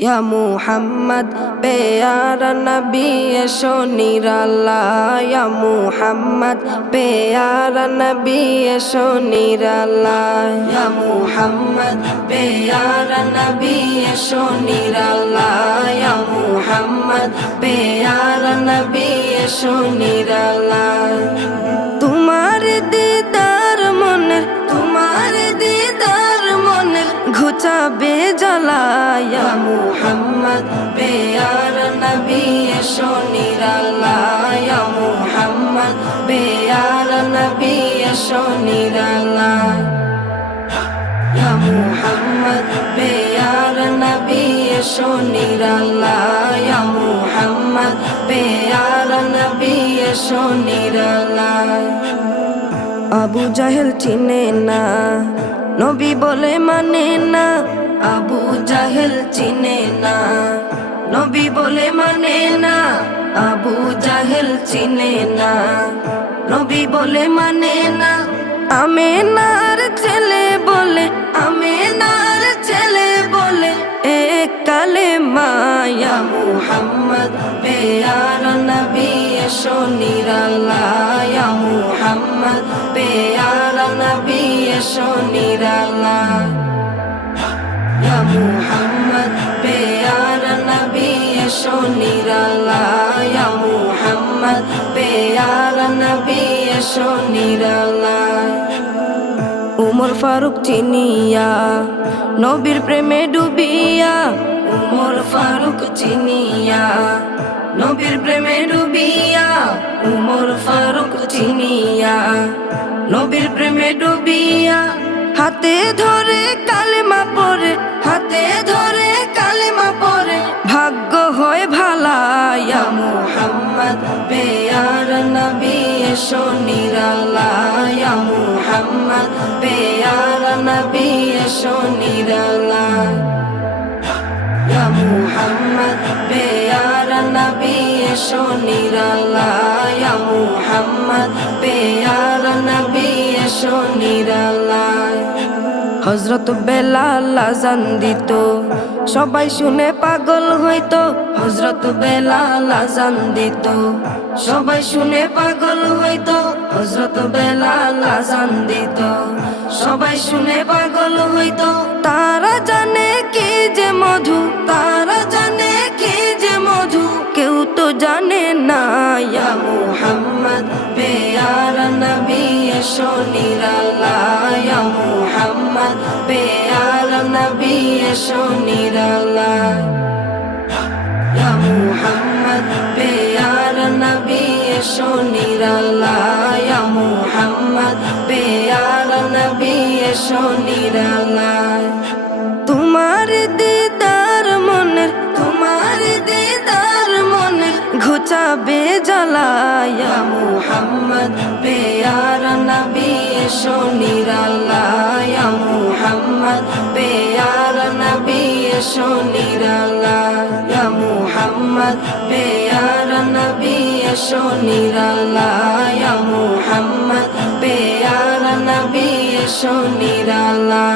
या मुहम्मद प्यारा नबी एशो निराला या मुहम्मद प्यारा नबी एशो निराला या मुहम्मद प्यारा नबी एशो निराला या मुहम्मद प्यारा नबी एशो निराला तुम्हार दीदार मनेर घुचाबे জ্বালা या मुहम्मद प्यारा नबी एशो निराला या मुहम्मद प्यारा नबी एशो निराला या मुहम्मद प्यारा नबी एशो निराला या मुहम्मद प्यारा नबी एशो निराला আবু জাহেল চিনে না নবী বলে মানে না আবু জাহেল চিনে না নবী বলে মানে না আবু জাহেল চিনে না নবী বলে মানে না আমেনার ছেলে বলে আমেনার ছেলে বলে এক কালেমা ইয়া মুহাম্মদ প্যারা নবী এশো নিরালা ইয়া মুহাম্মদ প্যারা নবী এশো নিরালা ইয়া মুহাম্মদ প্যারা নবী এশো নিরালা ইয়া মুহাম্মদ প্যারা নবী এশো নিরালা উমর ফারুক চিনিয়া নবীর প্রেমে ডুবিয়া উমর ফারুক চিনিয়া নবীর প্রেমে ডুবিয়া উমর ফারুক চিনিয়া নবীর প্রেমে ডুবিয়া হাতে ধরে কালেমা পড়ে হাতে ধরে কালেমা পড়ে ভাগ্য হয় ভালা ইয়া মুহাম্মদ প্যারা নবী এশো নিরালা ইয়া মুহাম্মদ প্যারা নবী এশো নিরালা ইয়া মুহাম্মদ প্যারা নবী এশো নিরালা ইয়া মুহাম্মদ প্যারা নবী এশো নিরালা হযরত বেলাল আযান দিত সবাই শুনে পাগল হইতো হযরত বেলাল আযান দিত সবাই শুনে পাগল হইতো হযরত বেলাল আযান দিত সবাই শুনে পাগল হইতো তারা জানে কি যে মধু তারা জানে কি যে মধু কেউ তো জানে না ইয়া মুহাম্মদ প্যারা নবী এশো নিরালা ইয়া মুহাম্মদ প্যারা নবী এশো নিরালা ইয়া মুহাম্মদ প্যারা নবী এশো নিরালা ইয়া মুহাম্মদ প্যারা নবী এশো নিরালা তোমার দিদার মনের ঘুচাবে জ্বালা ইয়া মুহাম্মদ প্যারা নবী এশো নিরালা ইয়া মুহাম্মদ প্যারা নবী এশো নিরালা ইয়া মুহাম্মদ প্যারা নবী এশো নিরালা ইয়া মুহাম্মদ প্যারা নবী এশো নিরালা।